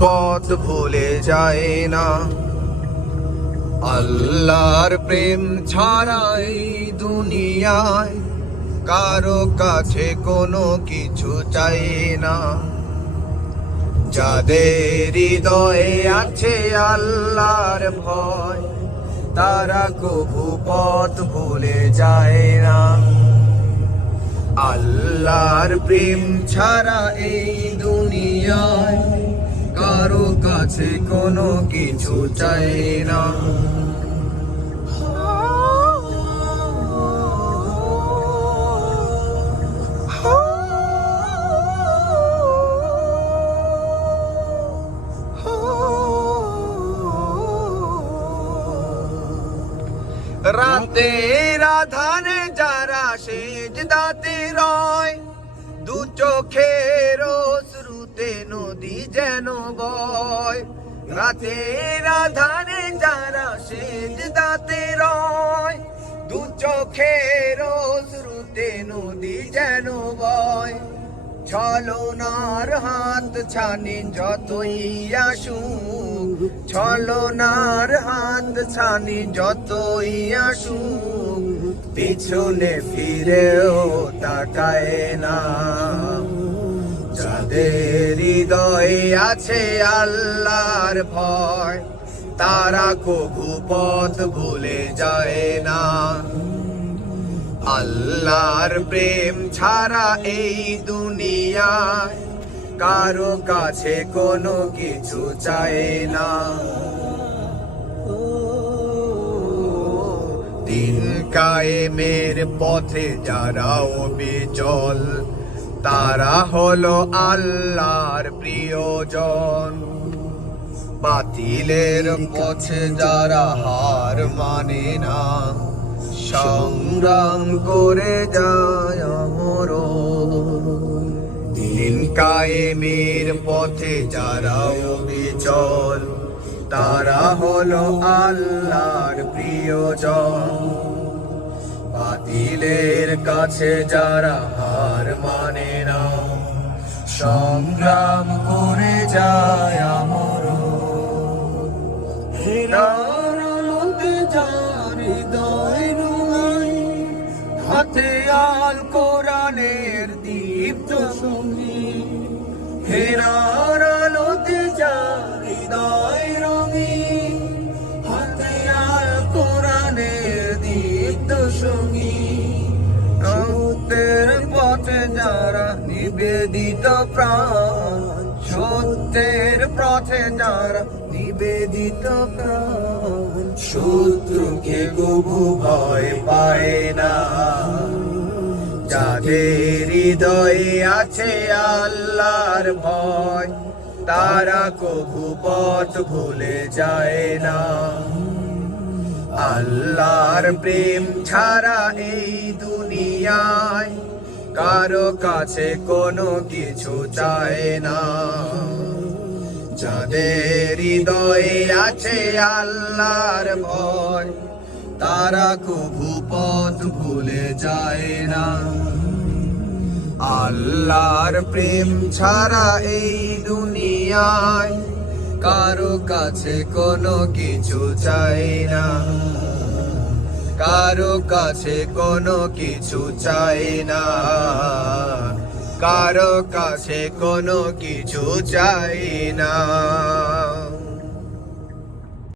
পথ ভুলে যায় না। আল্লাহর প্রেম ছাড়া এই দুনিয়ায় কারো কাছে কোনো কিছু চাই না। যাদের হৃদয়ে আছে আল্লাহর ভয়, তারা কভু পথ ভুলে যায় না। আল্লাহর প্রেম ছাড়া এই দুনিয়ায় কারো কাছে কোনো কিছু চাই না। রাতের আধারে যারা সেজদাতে রয়, দু চোখের অশ্রুতে নদী যেন বয়। রাতের আধারে যারা সেজদাতে রয়, দু চোখের অশ্রুতে নদী যেন বয়। ছলনার হাত ছানি যতই আসুক, ছলনার হাত ছানি যতই আসুক, পিছনে ফিরেও তাকায় না। যাদের হৃদয়ে আছে আল্লাহর ভয়, তারা কভু পথ ভুলে যায় না। আল্লাহর প্রেম ছাড়া এই দুনিয়ায় কারো কাছে কোনো কিছু চায় না। দিন কায়েমের পথে যারা অবিচল, তারা হলো আল্লাহর প্রিয়জন। বাতিলের পথে যারা হার মানে না, সংগ্রাম করে যায় আমরণ। দিন কায়েমের পথে যারা অবিচল, তারা হলো আল্লাহর প্রিয়জন। বাতিলের কাছে যারা হার মানে না, সংগ্রাম করে যায় আমরণ। হেরার আলোতে যার হৃদয় রুই, হাতে আল কোরআনের দীপ্ত সঙ্গী। হেরার আলোতে যার হৃদয় রঙিন, হাতে আল কোরআনের দীপ্ত সঙ্গী। সত্যের পথে যারা নিবেদিত প্রাণ, সত্যের পথে যারা নিবেদিত প্রাণ, শত্রুকে কভু ভয় পায় না। যাদের হৃদয়ে আছে আল্লাহর ভয়, তারা কভু পথ ভুলে যায় না। আল্লাহর প্রেম ছাড়া এই দুনিয়ায় কারো কাছে কোনো কিছু চায় না। যাদের হৃদয়ে আছে আল্লাহর ভয়, তারা কভু পথ ভুলে যায় না। আল্লাহর প্রেম ছাড়া এই দুনিয়ায় কারো কাছে কোনো কিছু চাই না। কারো কাছে কোনো কিছু চাই না। কারো কাছে কোনো কিছু চাই না।